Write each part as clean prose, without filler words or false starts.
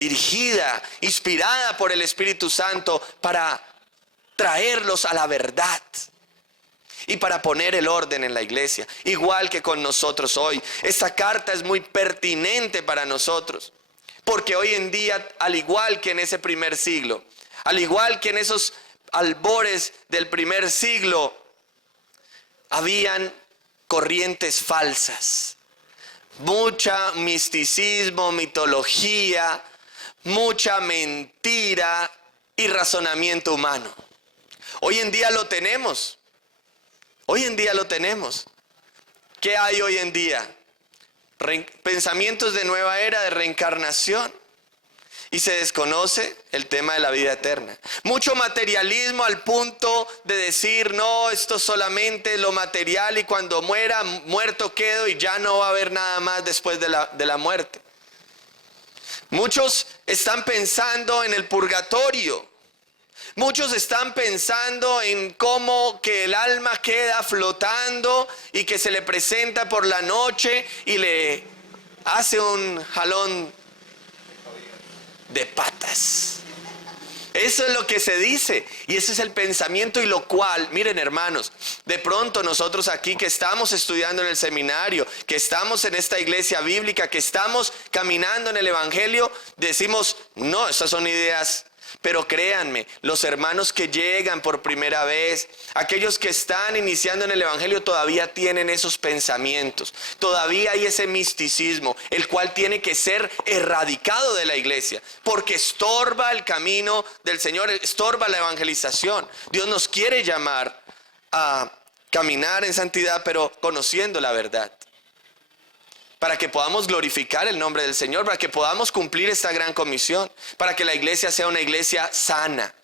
dirigida, inspirada por el Espíritu Santo para traerlos a la verdad y para poner el orden en la iglesia, igual que con nosotros hoy. Esta carta es muy pertinente para nosotros, porque hoy en día, al igual que en ese primer siglo, al igual que en esos albores del primer siglo, habían corrientes falsas, mucha misticismo, mitología, mucha mentira y razonamiento humano. Hoy en día lo tenemos. Hoy en día lo tenemos. ¿Qué hay hoy en día? Pensamientos de nueva era, de reencarnación. Y se desconoce el tema de la vida eterna. Mucho materialismo al punto de decir, no, esto solamente es lo material y cuando muera, muerto quedo y ya no va a haber nada más después de la muerte. Muchos están pensando en el purgatorio. Muchos están pensando en cómo que el alma queda flotando y que se le presenta por la noche y le hace un jalón de patas. Eso es lo que se dice y ese es el pensamiento, y lo cual, miren hermanos, de pronto nosotros aquí que estamos estudiando en el seminario, que estamos en esta iglesia bíblica, que estamos caminando en el evangelio, decimos, no, esas son ideas. Pero créanme, los hermanos que llegan por primera vez, aquellos que están iniciando en el evangelio, todavía tienen esos pensamientos. Todavía hay ese misticismo, el cual tiene que ser erradicado de la iglesia, porque estorba el camino del Señor, estorba la evangelización. Dios nos quiere llamar a caminar en santidad, pero conociendo la verdad, para que podamos glorificar el nombre del Señor, para que podamos cumplir esta gran comisión, para que la iglesia sea una iglesia sana.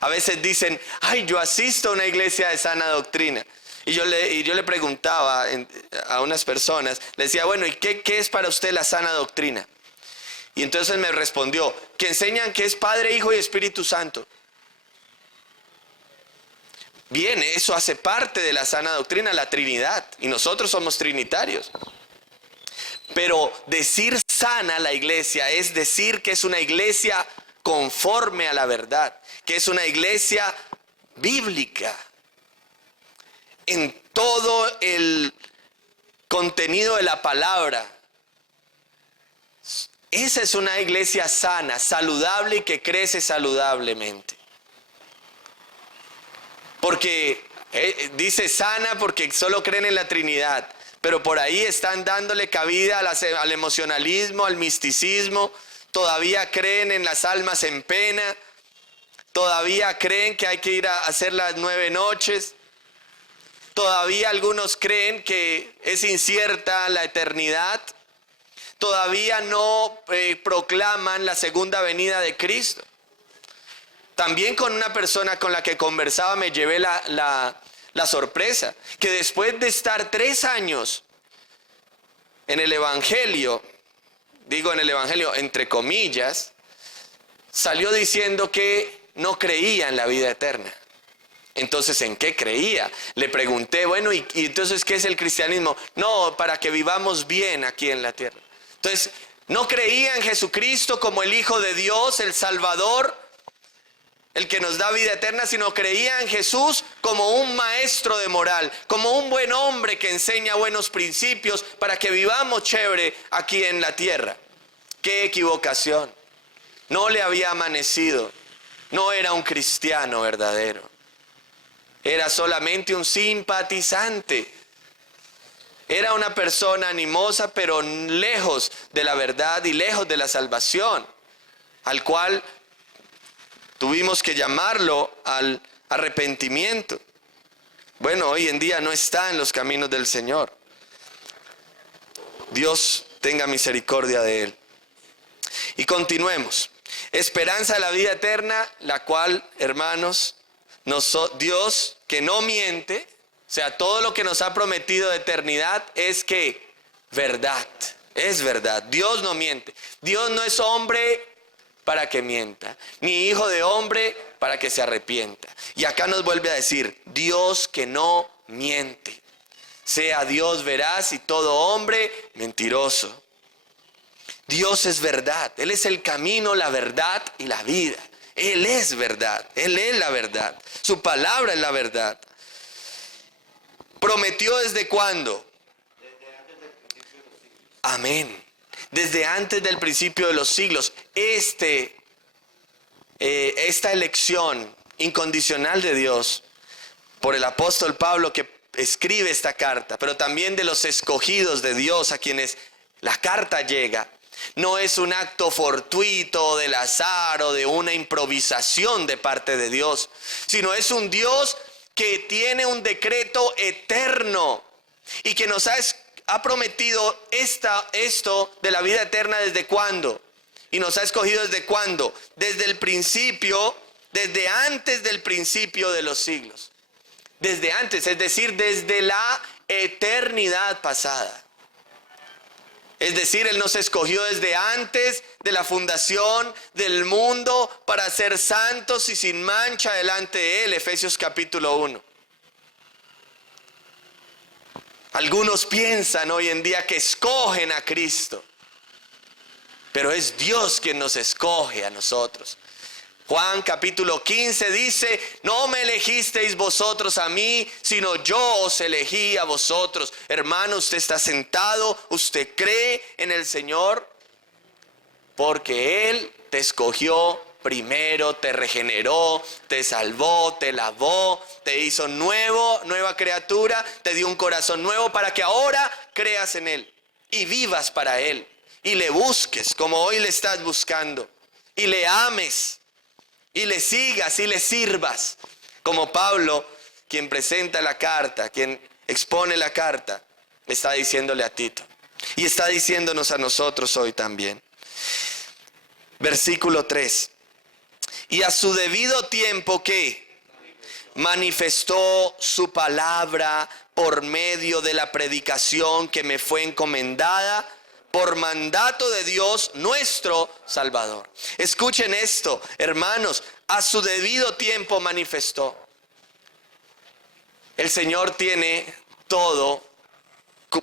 A veces dicen, ay, yo asisto a una iglesia de sana doctrina. Y yo le preguntaba a unas personas, le decía, bueno, ¿y qué es para usted la sana doctrina? Y entonces me respondió, que enseñan que es Padre, Hijo y Espíritu Santo. Bien, eso hace parte de la sana doctrina, la Trinidad, y nosotros somos trinitarios. Pero decir sana la iglesia es decir que es una iglesia conforme a la verdad, que es una iglesia bíblica. En todo el contenido de la palabra. Esa es una iglesia sana, saludable y que crece saludablemente. Porque dice sana porque solo creen en la Trinidad. Pero por ahí están dándole cabida al emocionalismo, al misticismo. Todavía creen en las almas en pena. Todavía creen que hay que ir a hacer las 9 noches. Todavía algunos creen que es incierta la eternidad. Todavía no proclaman la segunda venida de Cristo. También con una persona con la que conversaba me llevé la sorpresa, que después de estar 3 años en el evangelio, digo en el evangelio entre comillas, salió diciendo que no creía en la vida eterna. Entonces, ¿en qué creía? Le pregunté, bueno, ¿y entonces qué es el cristianismo? No, para que vivamos bien aquí en la tierra. Entonces, no creía en Jesucristo como el Hijo de Dios, el Salvador, el que nos da vida eterna, sino creía en Jesús como un maestro de moral, como un buen hombre que enseña buenos principios para que vivamos chévere aquí en la tierra. ¡Qué equivocación! No le había amanecido, no era un cristiano verdadero, era solamente un simpatizante, era una persona animosa pero lejos de la verdad y lejos de la salvación, al cual tuvimos que llamarlo al arrepentimiento. Bueno, hoy en día no está en los caminos del Señor. Dios tenga misericordia de él. Y continuemos. Esperanza de la vida eterna, la cual, hermanos, Dios que no miente, o sea, todo lo que nos ha prometido de eternidad es que verdad, es verdad. Dios no miente. Dios no es hombre para que mienta, ni hijo de hombre para que se arrepienta. Y acá nos vuelve a decir, Dios que no miente, sea Dios veraz y todo hombre mentiroso. Dios es verdad. Él es el camino, la verdad y la vida. Él es verdad. Él es la verdad. Su palabra es la verdad. ¿Prometió desde cuándo? Amén. Desde antes del principio de los siglos. Esta elección incondicional de Dios por el apóstol Pablo, que escribe esta carta, pero también de los escogidos de Dios a quienes la carta llega, no es un acto fortuito del azar o de una improvisación de parte de Dios, sino es un Dios que tiene un decreto eterno y que nos ha prometido esto de la vida eterna. ¿Desde cuándo? Y nos ha escogido ¿desde cuándo? Desde el principio, desde antes del principio de los siglos. Desde antes, es decir, desde la eternidad pasada. Es decir, Él nos escogió desde antes de la fundación del mundo para ser santos y sin mancha delante de Él. Efesios capítulo 1. Algunos piensan hoy en día que escogen a Cristo, pero es Dios quien nos escoge a nosotros. Juan capítulo 15 dice: no me elegisteis vosotros a mí, sino yo os elegí a vosotros. Hermano, usted está sentado, usted cree en el Señor, porque Él te escogió primero, te regeneró, te salvó, te lavó, te hizo nueva criatura, te dio un corazón nuevo para que ahora creas en Él y vivas para Él y le busques como hoy le estás buscando y le ames y le sigas y le sirvas, como Pablo, quien presenta la carta, quien expone la carta, está diciéndole a Tito y está diciéndonos a nosotros hoy también. Versículo 3. Y a su debido tiempo, ¿qué? Manifestó su palabra por medio de la predicación que me fue encomendada por mandato de Dios nuestro Salvador. Escuchen esto, hermanos, a su debido tiempo manifestó. El Señor tiene todo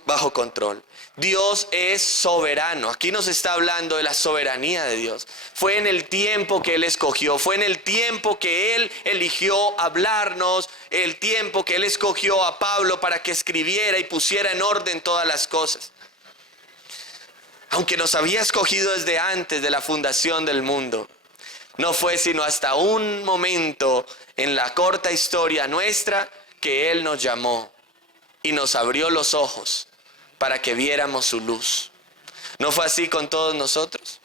bajo control. Dios es soberano. Aquí nos está hablando de la soberanía de Dios. Fue en el tiempo que Él escogió, fue en el tiempo que Él eligió hablarnos, el tiempo que Él escogió a Pablo para que escribiera y pusiera en orden todas las cosas. Aunque nos había escogido desde antes de la fundación del mundo, no fue sino hasta un momento en la corta historia nuestra que Él nos llamó y nos abrió los ojos para que viéramos su luz. ¿No fue así con todos nosotros?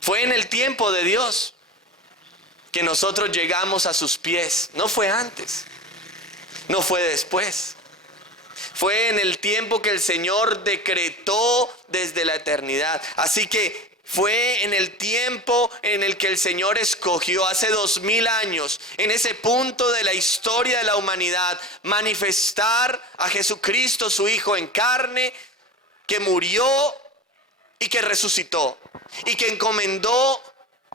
Fue en el tiempo de Dios que nosotros llegamos a sus pies. No fue antes, no fue después. Fue en el tiempo que el Señor decretó desde la eternidad. Así que fue en el tiempo en el que el Señor escogió hace 2000 años, en ese punto de la historia de la humanidad, manifestar a Jesucristo, su Hijo en carne, que murió y que resucitó, y que encomendó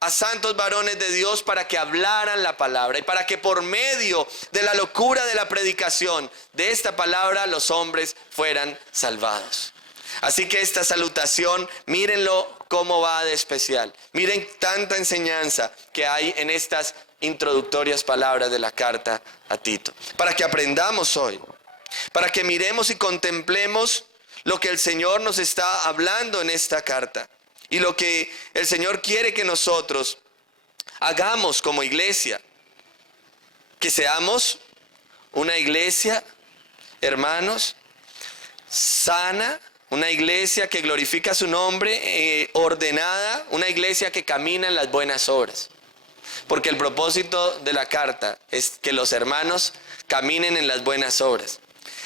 a santos varones de Dios para que hablaran la palabra y para que por medio de la locura de la predicación de esta palabra los hombres fueran salvados. Así que esta salutación, mírenlo cómo va de especial. Miren tanta enseñanza que hay en estas introductorias palabras de la carta a Tito. Para que aprendamos hoy, para que miremos y contemplemos lo que el Señor nos está hablando en esta carta. Y lo que el Señor quiere que nosotros hagamos como iglesia. Que seamos una iglesia, hermanos, sana, una iglesia que glorifica su nombre, ordenada, una iglesia que camina en las buenas obras. Porque el propósito de la carta es que los hermanos caminen en las buenas obras.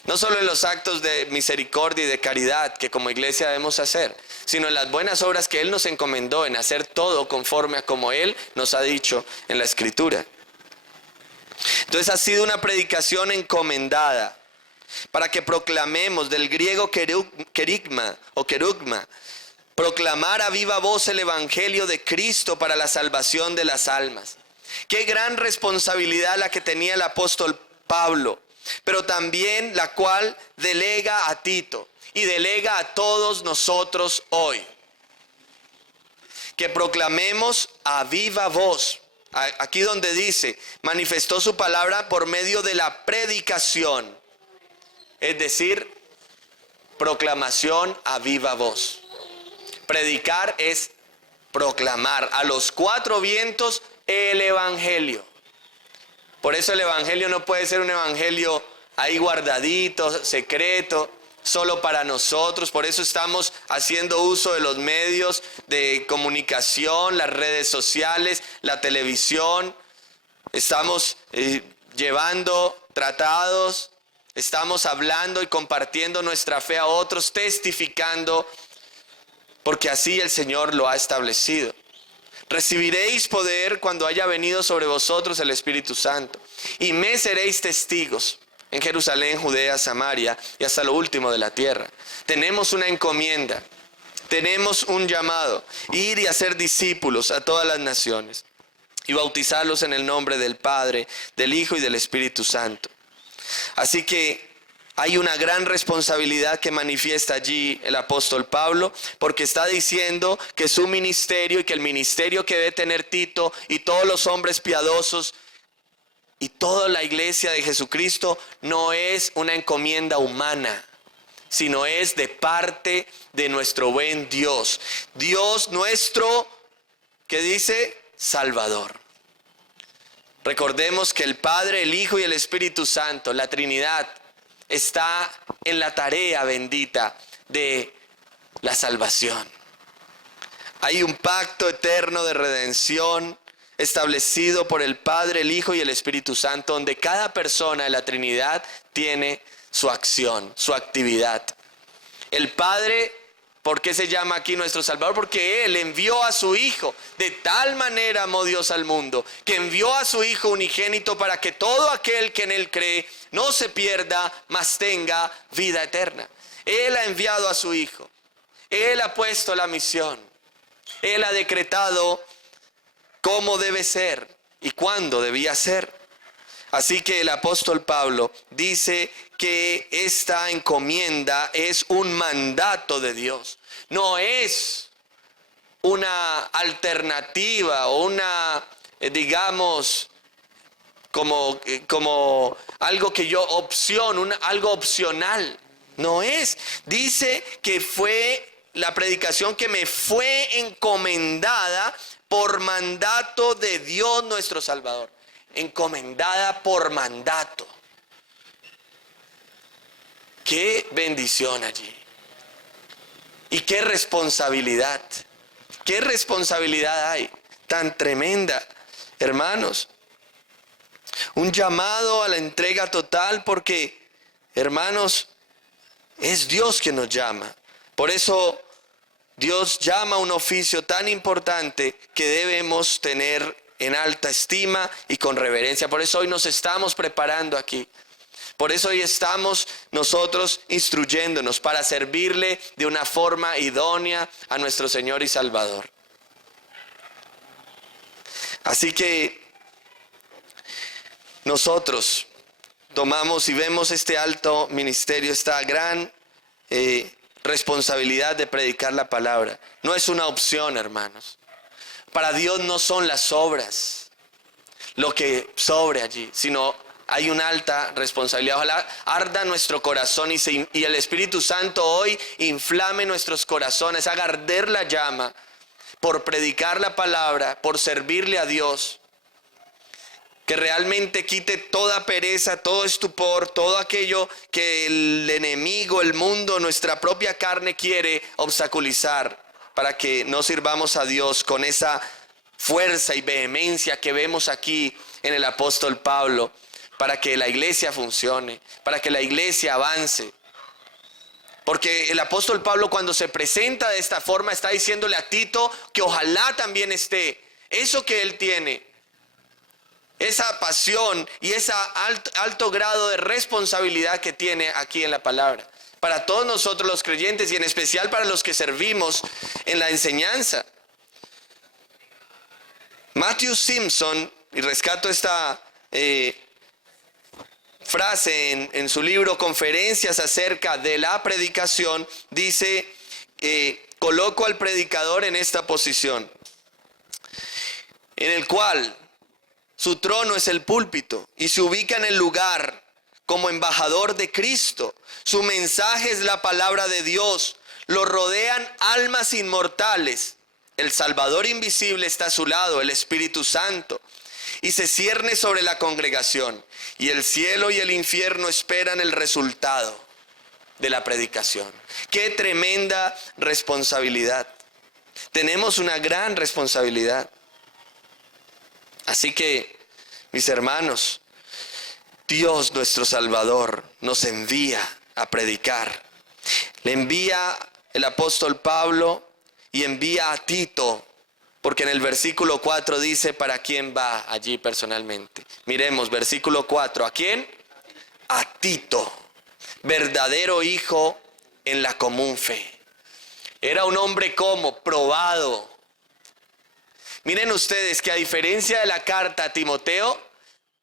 No solo en los actos de misericordia y de caridad que como iglesia debemos hacer, sino en las buenas obras que Él nos encomendó, en hacer todo conforme a como Él nos ha dicho en la Escritura. Entonces ha sido una predicación encomendada para que proclamemos, del griego kerygma o kerugma, proclamar a viva voz el evangelio de Cristo para la salvación de las almas. Qué gran responsabilidad la que tenía el apóstol Pablo, pero también la cual delega a Tito y delega a todos nosotros hoy. que proclamemos a viva voz. Aquí donde dice, manifestó su palabra por medio de la predicación. Es decir, proclamación a viva voz. Predicar es proclamar a los cuatro vientos el evangelio. Por eso el evangelio no puede ser un evangelio ahí guardadito, secreto, solo para nosotros. Por eso estamos haciendo uso de los medios de comunicación, las redes sociales, la televisión. Estamos llevando tratados, estamos hablando y compartiendo nuestra fe a otros, testificando, porque así el Señor lo ha establecido. Recibiréis poder cuando haya venido sobre vosotros el Espíritu Santo, y me seréis testigos en Jerusalén, Judea, Samaria y hasta lo último de la tierra. Tenemos una encomienda, tenemos un llamado: ir y hacer discípulos a todas las naciones y bautizarlos en el nombre del Padre, del Hijo y del Espíritu Santo. Así que hay una gran responsabilidad que manifiesta allí el apóstol Pablo, porque está diciendo que su ministerio y que el ministerio que debe tener Tito y todos los hombres piadosos y toda la iglesia de Jesucristo no es una encomienda humana, sino es de parte de nuestro buen Dios. Dios nuestro, ¿qué dice? Salvador. Recordemos que el Padre, el Hijo y el Espíritu Santo, la Trinidad, está en la tarea bendita de la salvación. Hay un pacto eterno de redención establecido por el Padre, el Hijo y el Espíritu Santo, donde cada persona de la Trinidad tiene su acción, su actividad. El Padre, ¿por qué se llama aquí nuestro Salvador? Porque Él envió a su Hijo. De tal manera amó Dios al mundo, que envió a su Hijo unigénito para que todo aquel que en Él cree no se pierda, mas tenga vida eterna. Él ha enviado a su Hijo. Él ha puesto la misión. Él ha decretado cómo debe ser y cuándo debía ser. Así que el apóstol Pablo dice que esta encomienda es un mandato de Dios. No es una alternativa o una, digamos, como algo que yo algo opcional. No es. Dice que fue la predicación que me fue encomendada por mandato de Dios nuestro Salvador. Encomendada por mandato. Qué bendición allí. Y qué responsabilidad. Qué responsabilidad hay tan tremenda, hermanos. Un llamado a la entrega total porque, hermanos, es Dios quien nos llama. Por eso Dios llama a un oficio tan importante que debemos tener en alta estima y con reverencia. Por eso hoy nos estamos preparando aquí. Por eso hoy estamos nosotros instruyéndonos para servirle de una forma idónea a nuestro Señor y Salvador. Así que nosotros tomamos y vemos este alto ministerio, esta gran responsabilidad de predicar la palabra. No es una opción, hermanos. Para Dios no son las obras lo que sobre allí, sino hay una alta responsabilidad. Ojalá arda nuestro corazón y el Espíritu Santo hoy inflame nuestros corazones, haga arder la llama por predicar la palabra, por servirle a Dios. Que realmente quite toda pereza, todo estupor, todo aquello que el enemigo, el mundo, nuestra propia carne quiere obstaculizar, para que no sirvamos a Dios con esa fuerza y vehemencia que vemos aquí en el apóstol Pablo, para que la iglesia funcione, para que la iglesia avance. Porque el apóstol Pablo, cuando se presenta de esta forma, está diciéndole a Tito que ojalá también esté eso que él tiene, esa pasión y ese alto grado de responsabilidad que tiene aquí en la palabra. Para todos nosotros los creyentes y en especial para los que servimos en la enseñanza. Matthew Simpson, y rescato esta frase en su libro Conferencias acerca de la predicación, dice, coloco al predicador en esta posición. en el cual su trono es el púlpito y se ubica en el lugar como embajador de Cristo. Su mensaje es la palabra de Dios. Lo rodean almas inmortales. El Salvador invisible está a su lado, el Espíritu Santo, y se cierne sobre la congregación. Y el cielo y el infierno esperan el resultado de la predicación. ¡Qué tremenda responsabilidad! Tenemos una gran responsabilidad. Así que, mis hermanos, Dios nuestro Salvador nos envía a predicar. Le envía el apóstol Pablo y envía a Tito, porque en el versículo 4 dice para quién va allí personalmente. Miremos, versículo 4, ¿a quién? A Tito, verdadero hijo en la común fe. Era un hombre como probado. Miren ustedes que a diferencia de la carta a Timoteo,